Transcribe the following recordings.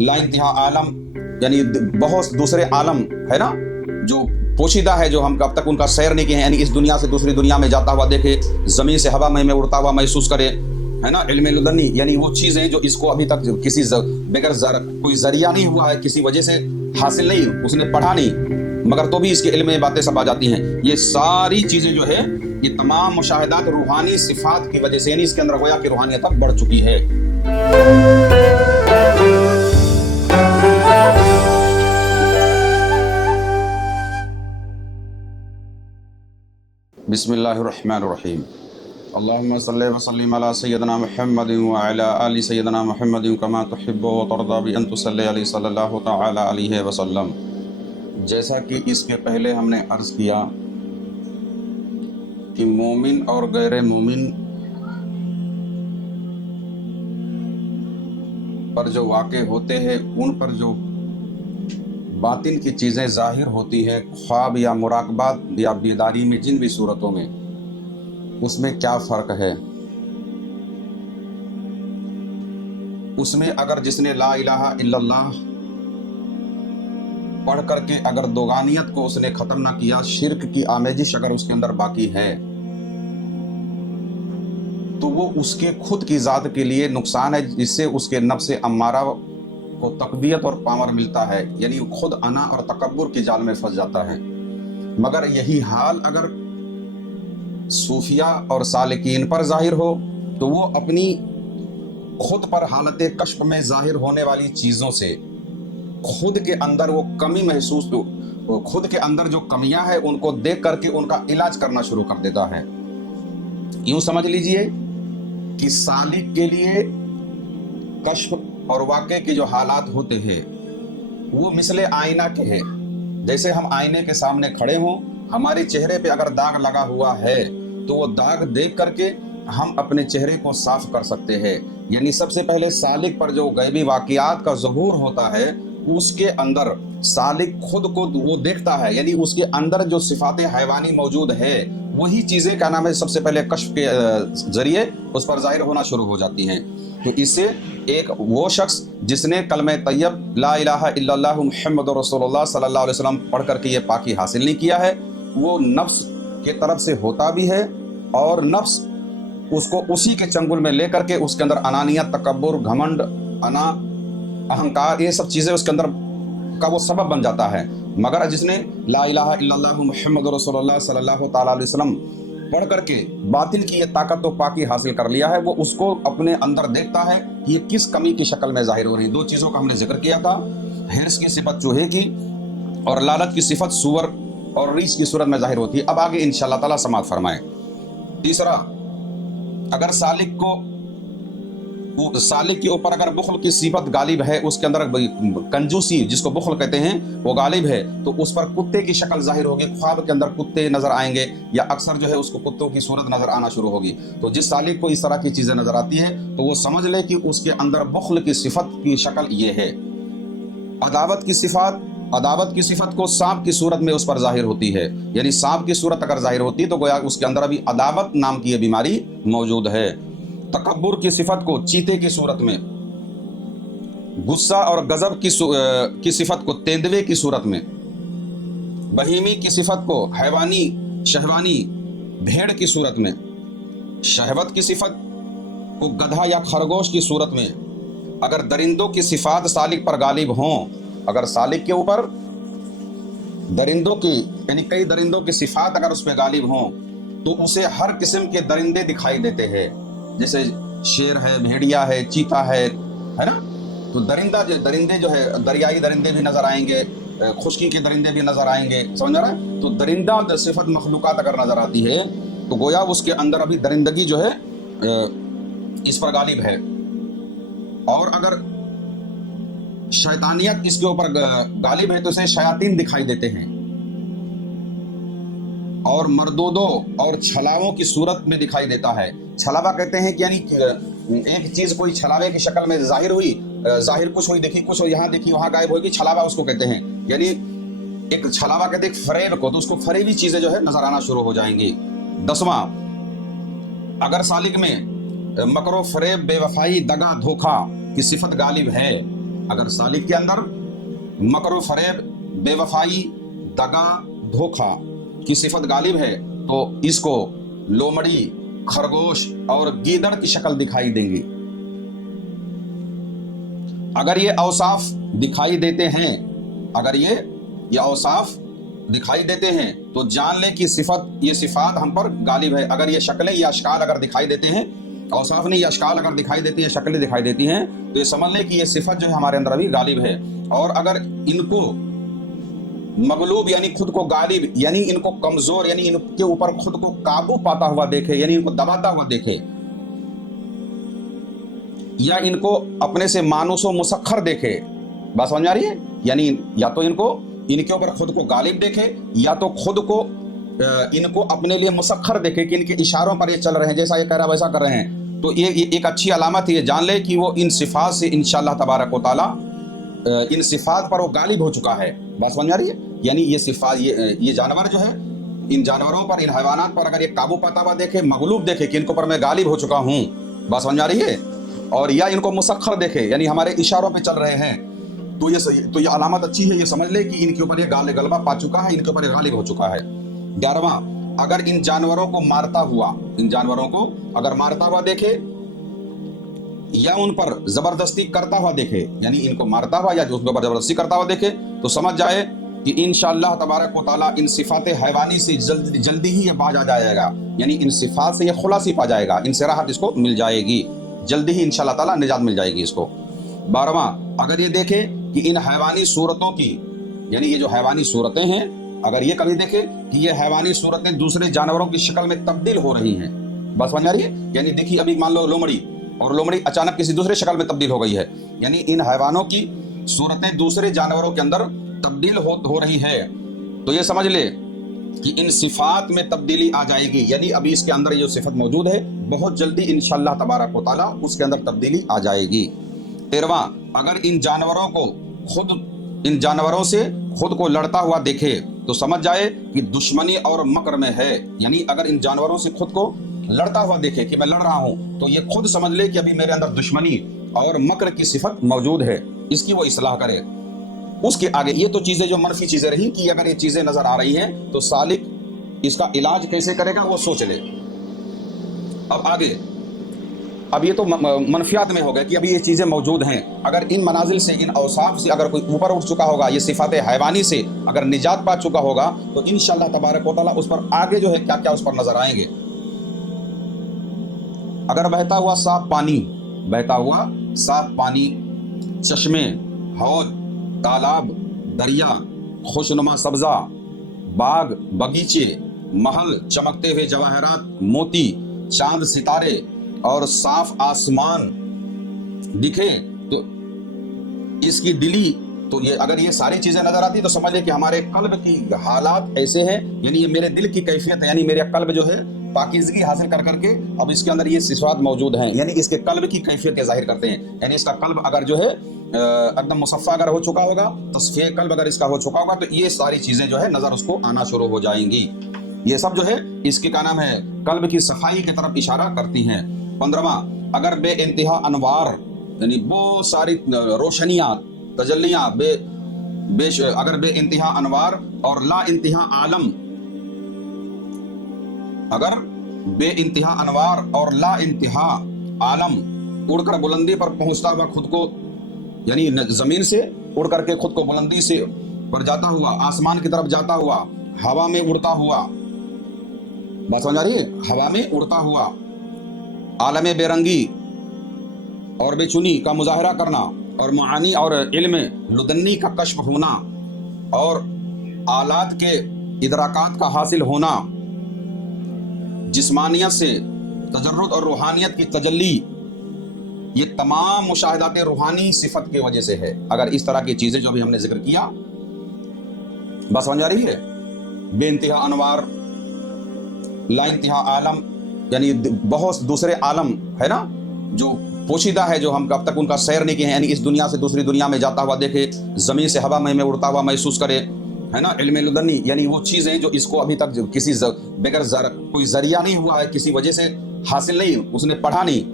ला इंतहा आलम, यानी बहुत दूसरे आलम है ना जो पोशीदा है, जो हम अब तक उनका सैर नहीं किए हैं, यानी इस दुनिया से दूसरी दुनिया में जाता हुआ देखे, ज़मीन से हवा में उड़ता हुआ महसूस करे, है ना। इल्म लदनी यानी वो चीज़ें जो इसको अभी तक किसी बगैर कोई जरिया नहीं हुआ है, किसी वजह से हासिल नहीं, उसने पढ़ा नहीं, मगर तो भी इसके इल्म में बातें सब आ जाती हैं। ये सारी चीज़ें जो है, ये तमाम मुशाहिदात रूहानी सिफात की वजह से, यानी इसके अंदर गोया की रूहानियत तक बढ़ चुकी है। बिस्मिल्लाहिर्रहमानिर्रहीम। अल्लाहुम्मा सल्लि व सल्लिम अला सय्यिदना मुहम्मद व अला आलि सय्यिदना मुहम्मद कमा तुहिब्बु व तर्दा बि अन तुसल्ली अलैहि सल्लल्लाहु तआला अलैहि वसल्लम। जैसा कि इसके पहले हमने अर्ज़ किया कि मोमिन और गैर मोमिन पर जो वाक़े होते हैं, उन पर जो बातिन की चीज़ें ज़ाहिर होती हैं, ख्वाब या मुराकबात या बेदारी में, जिन भी सूरतों में, उसमें क्या फ़र्क है। उसमें अगर जिसने ला इलाहा इल्लल्लाह पढ़ करके अगर दोगानियत को उसने ख़त्म ना किया, शिर्क की आमेजिश अगर उसके अंदर बाकी है, तो वो उसके खुद की ज़ात के लिए नुकसान है, जिससे उसके नफ्स अम्मारा को तकवियत और पावर मिलता है, यानी खुद अना और तकब्बुर की जाल में फंस जाता है। मगर यही हाल अगर सूफिया और सालिकीन पर जाहिर हो, तो वो अपनी खुद पर हालत कश्फ में जाहिर होने वाली चीज़ों से खुद के अंदर वो कमी महसूस, खुद के अंदर जो कमियां हैं उनको देख करके उनका इलाज करना शुरू कर देता है। यूं समझ लीजिए कि सालिक के लिए कश्फ और वाक़े के जो हालात होते हैं वो मिसले आईना के हैं। जैसे हम आईने के सामने खड़े हों, हमारे चेहरे पे अगर दाग लगा हुआ है तो वो दाग देख करके हम अपने चेहरे को साफ कर सकते हैं। यानी सबसे पहले सालिक पर जो गैबी वाक़ियात का ज़हूर होता है, उसके अंदर सालिक खुद को वो देखता है, यानी उसके अंदर जो सिफात हैवानी मौजूद है, वही चीज़ें क्या नाम है सबसे पहले कश्फ के ज़रिए उस पर ज़ाहिर होना शुरू हो जाती हैं। तो इससे एक वो शख्स जिसने कलमे तैयब ला इलाहा इल्लल्लाह मुहम्मदुर रसूलुल्लाह सल्लल्लाहु अलैहि वसल्लम पढ़ करके ये पाकी हासिल नहीं किया है, वो नफ्स के तरफ से होता भी है, और नफ्स उसको उसी के चंगुल में लेकर के उसके अंदर अनानियत, तकब्बुर, घमंड, अना, अहंकार, ये सब चीज़ें उसके अंदर का वो सबब बन जाता है। मगर जिसने ला इलाहा इल्लल्लाह मुहम्मदुर रसूलुल्लाह सल्लल्लाहु तआला अलैहि वसल्लम पढ़ करके बातिन की ये ताकत तो पाकी हासिल कर लिया है, वो उसको अपने अंदर देखता है कि ये किस कमी की शक्ल में जाहिर हो रही है। दो चीज़ों का हमने जिक्र किया था, हिर्स की सिफत चूहे की और लालच की सिफत सूअर और रीछ की सूरत में जाहिर होती है। अब आगे इंशाअल्लाह ताला समाअत फरमाए। तीसरा, अगर सालिक के ऊपर अगर बुख्ल की सिफत गालिब है, उसके अंदर कंजूसी जिसको बुख्ल कहते हैं वो गालिब है, तो उस पर कुत्ते की शक्ल जाहिर होगी, ख्वाब के अंदर कुत्ते नजर आएंगे, या अक्सर जो है उसको कुत्तों की सूरत नजर आना शुरू होगी। तो जिस सालिक को इस तरह की चीजें नजर आती है, तो वो समझ ले कि उसके अंदर बुख्ल की सिफत की शक्ल ये है। अदावत की सिफत को सांप की सूरत में उस पर जाहिर होती है, यानी सांप की सूरत अगर जाहिर होती है तो गोया उसके अंदर अभी अदावत नाम की ये बीमारी मौजूद है। तकब्बुर की सिफत को चीते की सूरत में, गुस्सा और गजब की सिफत को तेंदुए की सूरत में, बहीमी की सिफत को हैवानी, शहवानी, भेड़ की सूरत में, शहवत की सिफत को गधा या खरगोश की सूरत में। अगर दरिंदों की सिफात सालिक पर गालिब हों, अगर सालिक के ऊपर दरिंदों की यानी कई दरिंदों की सिफात अगर उस पर गालिब हों, तो उसे हर किस्म के दरिंदे दिखाई देते हैं, जैसे शेर है, भेड़िया है, चीता है ना। तो दरिंदे जो है, दरियाई दरिंदे भी नजर आएंगे, खुश्की के दरिंदे भी नजर आएंगे, समझ रहा है। तो दरिंदा सिफत मखलूकात अगर नजर आती है, तो गोया उसके अंदर अभी दरिंदगी जो है इस पर गालिब है। और अगर शैतानियत इसके ऊपर गालिब है, तो इसे शयातीन दिखाई देते हैं। और मरदूदों और छलावों की सूरत में दिखाई देता है। छलावा कहते हैं कि यानी एक चीज कोई छलावे की शक्ल में जाहिर हुई, जाहिर कुछ हुई, देखी कुछ, यहाँ देखी वहां गायब होगी, छलावा उसको कहते हैं। यानी एक छलावा कहते हैं फरेब को, तो उसको फरेबी चीजें जो है नजर आना शुरू हो जाएंगी। 10वां, अगर सालिक में मकरो फरेब, बेवफाई, दगा, धोखा की सिफत गालिब है, अगर सालिक के अंदर मकर व फरेब, बेवफाई, दगा, धोखा की सिफत गालिब है तो इसको लोमड़ी, खरगोश और गीदड़ की शक्ल दिखाई देंगी। अगर ये औसाफ दिखाई देते हैं, अगर ये औसाफ दिखाई देते हैं तो जान लें कि ये सिफात हम पर गालिब है। अगर ये शक्लें या अशकाल अगर दिखाई देते हैं, औसाफ नहीं, या अशकाल अगर दिखाई देती है, शक्लें दिखाई देती हैं, तो ये समझ लें कि ये सिफत जो है हमारे अंदर अभी गालिब है। और अगर इनको मगलूब यानी खुद को गालिब, यानी इनको कमजोर, यानी इनके ऊपर खुद को काबू पाता हुआ देखे, यानी इनको दबाता हुआ देखे, या इनको अपने से मानूसो मुसख्खर देखे, बात समझ आ रही है? यानी या तो इनके ऊपर खुद को गालिब देखे, या तो खुद को इनको अपने लिए मुसख्खर देखे कि इनके इशारों पर ये चल रहे हैं, जैसा ये कह रहा है वैसा कर रहे हैं। तो ये एक अच्छी अलामत है। ये जान ले कि वो इन सिफात से इंशाअल्लाह तबारक व तआला इन सिफात पर वो गालिब हो चुका है। बात समझ आ रही है? यानी ये सिफात, ये जानवर जो है, इन जानवरों पर, इन हैवानात पर अगर ये काबू पाता हुआ देखे, मगलूब देखे कि इनको पर मैं गालिब हो चुका हूँ, बात समझ आ रही है, और या इनको मुसख्खर देखे यानी हमारे इशारों पे चल रहे हैं, तो ये अलामत अच्छी है। ये समझ ले कि इनके ऊपर ये गलबा पा चुका है, इनके ऊपर ये गालिब हो चुका है। 11वां, अगर इन जानवरों को मारता हुआ, इन जानवरों को अगर मारता हुआ देखे या उन पर जबरदस्ती करता हुआ देखे, यानी इनको मारता हुआ या उसके ऊपर जबरदस्ती करता हुआ देखे, तो समझ जाए कि इंशाअल्लाह तबारक व तआला इन सिफात हैवानी से जल्दी ही ये बाज आ जाएगा, यानी इन सिफात से ये खुलासी पा जाएगा, इनसे राहत इसको मिल जाएगी, जल्दी ही इंशाअल्लाह ताला निजात मिल जाएगी इसको। 12वां, अगर ये देखे कि इन हैवानी सूरतों की, यानी ये जो हैवानी सूरतें हैं, अगर ये कभी देखे कि ये हैवानी सूरतें दूसरे जानवरों की शक्ल में तब्दील हो रही हैं, बस समझ आ रही है? यानी देखिए अभी मान लो लोमड़ी, और लोमड़ी अचानक किसी दूसरे शक्ल में तब्दील हो गई है, यानी इन हैवानों की सूरतें दूसरे जानवरों के अंदर तब्दील हो रही है, तो ये समझ ले कि इन सिफात में तब्दीली आ जाएगी, यानी अभी इसके अंदर जो सिफत मौजूद है बहुत जल्दी इंशाअल्लाह तबारक व तआला उसके अंदर तब्दीली आ जाएगी। 13वां, अगर इन जानवरों से खुद को लड़ता हुआ देखे तो समझ जाए कि दुश्मनी और मकर में है, यानी अगर इन जानवरों से खुद को लड़ता हुआ देखे कि मैं लड़ रहा हूं, तो ये खुद समझ ले कि अभी मेरे अंदर दुश्मनी और मकर की सिफत मौजूद है, इसकी वो इस्लाह करे। उसके आगे ये तो चीजें जो मनफी चीजें रही कि अगर ये चीजें नजर आ रही हैं तो सालिक इसका इलाज कैसे करेगा वो सोच ले। अब आगे, अब ये तो मनफियात में हो गया कि अभी ये चीजें मौजूद हैं, अगर इन मनाजिल से, इन औसाफ से अगर कोई ऊपर उठ चुका होगा, ये सिफात हैवानी से अगर निजात पा चुका होगा, तो इंशाअल्लाह तबारक व तआला उस पर आगे जो है क्या क्या उस पर नजर आएंगे। अगर बहता हुआ साफ पानी, चश्मे, हौज, तालाब, दरिया, खुशनुमा सब्जा, बाग, बगीचे, महल, चमकते हुए जवाहरात, मोती, चांद, सितारे और साफ आसमान दिखे तो इसकी दिली, तो ये अगर ये सारी चीजें नजर आती तो समझ ले कि हमारे कल्ब की हालात ऐसे हैं, यानी ये मेरे दिल की कैफियत है, यानी मेरा कल्ब जो है पाकीज़गी हासिल कर करके अब इसके अंदर ये सिफात मौजूद हैं, यानी इसके कल्ब की कैफियत जाहिर करते हैं। यानी इसका कल्ब अगर जो है एकदम मुसफ़ा अगर हो चुका होगा, तस्फ़िये कल्ब अगर इसका हो चुका होगा, तो ये सारी चीजें जो है नजर उसको आना शुरू हो जाएंगी। ये सब जो है इसके क्या नाम है, कल्ब की सफाई की तरफ इशारा करती हैं। 15वां, अगर बे इंतहा अनवार, यानी बहुत सारी रोशनियां, तजल्लियां, अगर बे इंतहा अनवार और ला इंतहा आलम, अगर बे इंतहा अनवार और ला इंतहा आलम उड़कर बुलंदी पर पहुंचता हुआ खुद को, यानी जमीन से उड़ करके खुद को बुलंदी से पर जाता हुआ, आसमान की तरफ जाता हुआ, हवा में उड़ता हुआ, बात समझ आ रही है? हवा में उड़ता हुआ, आलम बेरंगी और बेचुनी का मुजाहरा करना, और मानी और इल्म लुदन्नी का कश्फ होना, और आलात के इदराकात का हासिल होना, जिस्मानियत से तजर्रुद और रूहानियत की तजल्ली, ये तमाम मुशाहिदात रूहानी सिफत की वजह से है। अगर इस तरह की चीजें जो भी हमने जिक्र किया, बस समझ आ रही है? बेइंतहा अनवार, ला इंतहा आलम, यानी बहुत दूसरे आलम है ना जो पोशीदा है, जो हम अब तक उनका सैर नहीं किए हैं, यानी इस दुनिया से दूसरी दुनिया में जाता हुआ देखे, जमीन से हवा में उड़ता हुआ महसूस करे, है ना। इल्म लुदन्नी, यानी वो चीजें जो इसको अभी तक किसी बगैर कोई जरिया नहीं हुआ है, किसी वजह से हासिल नहीं, उसने पढ़ा नहीं,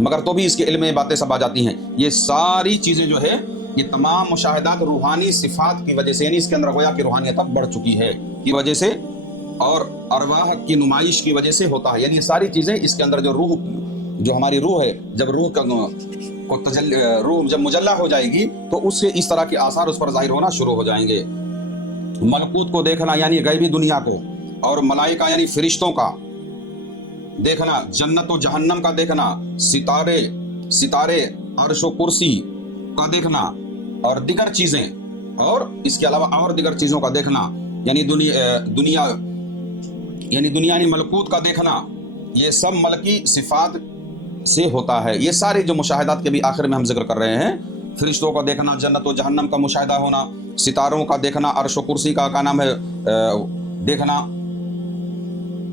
मगर तो भी इसके इल्म में बातें सब आ जाती हैं। ये सारी चीजें जो है یہ تمام مشاہدات روحانی صفات کی وجہ سے، یعنی اس کے اندر گویا کہ روحانیت اب بڑھ چکی ہے کی وجہ سے اور ارواح کی نمائش کی وجہ سے ہوتا ہے. یعنی یہ ساری چیزیں اس کے اندر جو روح، جو ہماری روح ہے، جب روح کا روح جب مجلہ ہو جائے گی تو اس سے اس طرح کے آثار اس پر ظاہر ہونا شروع ہو جائیں گے. ملکوت کو دیکھنا یعنی غیبی دنیا کو، اور ملائکہ یعنی فرشتوں کا دیکھنا، جنت و جہنم کا دیکھنا، ستارے عرش و کرسی کا دیکھنا، اور دیگر چیزیں، اور اس کے علاوہ اور دیگر چیزوں کا دیکھنا، یعنی دنیا یعنی ملکوت کا دیکھنا، یہ سب ملکی صفات سے ہوتا ہے. یہ سارے جو مشاہدات کے بھی آخر میں ہم ذکر کر رہے ہیں، فرشتوں کا دیکھنا، جنت و جہنم کا مشاہدہ ہونا، ستاروں کا دیکھنا، عرش و کرسی کا نام ہے دیکھنا،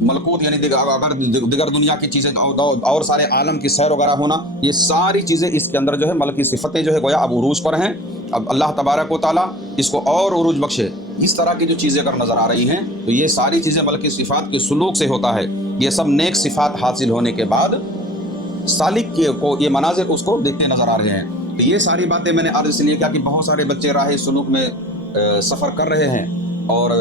ملکوت یعنی اگر دیگر دنیا کی چیزیں اور سارے عالم کی سیر وغیرہ ہونا، یہ ساری چیزیں اس کے اندر جو ہے ملکی صفتیں جو ہے گویا اب عروج پر ہیں. اب اللہ تبارک و تعالیٰ اس کو اور عروج بخشے. اس طرح کی جو چیزیں اگر نظر آ رہی ہیں تو یہ ساری چیزیں ملکی صفات کے سلوک سے ہوتا ہے. یہ سب نیک صفات حاصل ہونے کے بعد سالک کو یہ مناظر اس کو دیکھتے نظر آ رہے ہیں. تو یہ ساری باتیں میں نے عرض اس لیے کیا کہ بہت سارے بچے راہ سلوک میں سفر کر رہے ہیں اور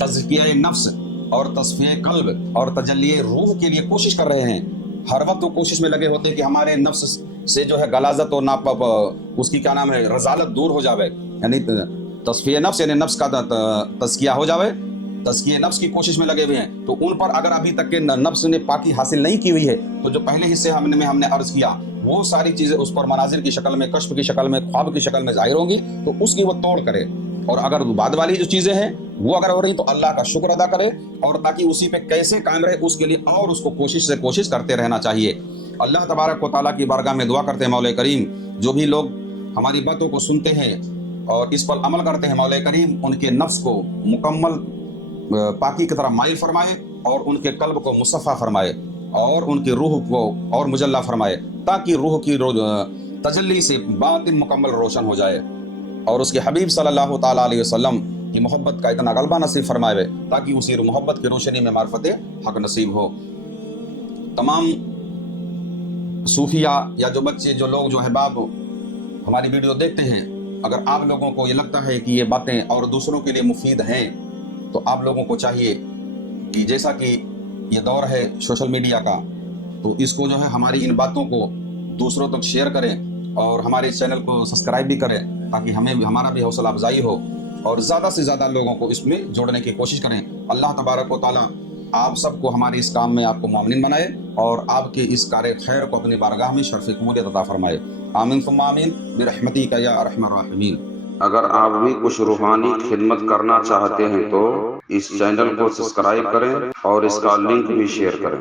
تزکیہ نفس اور تصفیہ قلب اور تجلی روح کے لیے کوشش کر رہے ہیں. ہر وقت وہ کوشش میں لگے ہوتے ہیں کہ ہمارے نفس سے جو ہے غلاظت اور اس کی کیا نام ہے رذالت دور ہو جاوے، یعنی تصفیہ نفس یعنی نفس کا تزکیہ ہو جاوے. تزکیہ نفس کی کوشش میں لگے ہوئے ہیں. تو ان پر اگر ابھی تک کے نفس نے پاکی حاصل نہیں کی ہوئی ہے تو جو پہلے حصے ہم نے عرض کیا وہ ساری چیزیں اس پر مناظر کی شکل میں، کشف کی شکل میں، خواب کی شکل میں ظاہر ہوں گی، تو اس کی وہ توڑ کرے. اور اگر بعد والی جو چیزیں ہیں وہ اگر ہو رہی تو اللہ کا شکر ادا کرے، اور تاکہ اسی پہ کیسے قائم رہے اس کے لیے اور اس کو کوشش کرتے رہنا چاہیے. اللہ تبارک و تعالیٰ کی بارگاہ میں دعا کرتے ہیں مولا کریم جو بھی لوگ ہماری باتوں کو سنتے ہیں اور اس پر عمل کرتے ہیں، مولا کریم ان کے نفس کو مکمل پاکی کی طرح مائل فرمائے، اور ان کے قلب کو مصفا فرمائے، اور ان کی روح کو اور مجلہ فرمائے، تاکہ روح کی تجلی سے باطن مکمل روشن ہو جائے، اور اس کے حبیب صلی اللہ تعالیٰ علیہ وسلم کی محبت کا اتنا غلبہ نصیب فرمائے تاکہ اسی محبت کی روشنی میں معرفت حق نصیب ہو. تمام صوفیہ یا جو بچے جو لوگ جو احباب ہماری ویڈیو دیکھتے ہیں، اگر آپ لوگوں کو یہ لگتا ہے کہ یہ باتیں اور دوسروں کے لیے مفید ہیں تو آپ لوگوں کو چاہیے کہ جیسا کہ یہ دور ہے سوشل میڈیا کا، تو اس کو جو ہے ہماری ان باتوں کو دوسروں تک شیئر کریں اور ہمارے چینل کو سبسکرائب بھی کریں تاکہ ہمارا بھی حوصلہ افزائی ہو، اور زیادہ سے زیادہ لوگوں کو اس میں جوڑنے کی کوشش کریں. اللہ تبارک و تعالیٰ آپ سب کو ہمارے اس کام میں آپ کو معاون بنائے اور آپ کے اس کار خیر کو اپنی بارگاہ میں شرف قبولیت عطا فرمائے. آمین ثم آمین برحمتک یا ارحم الراحمین. اگر آپ بھی کچھ روحانی خدمت کرنا چاہتے ہیں تو اس چینل کو سبسکرائب کریں اور اس کا لنک بھی شیئر کریں.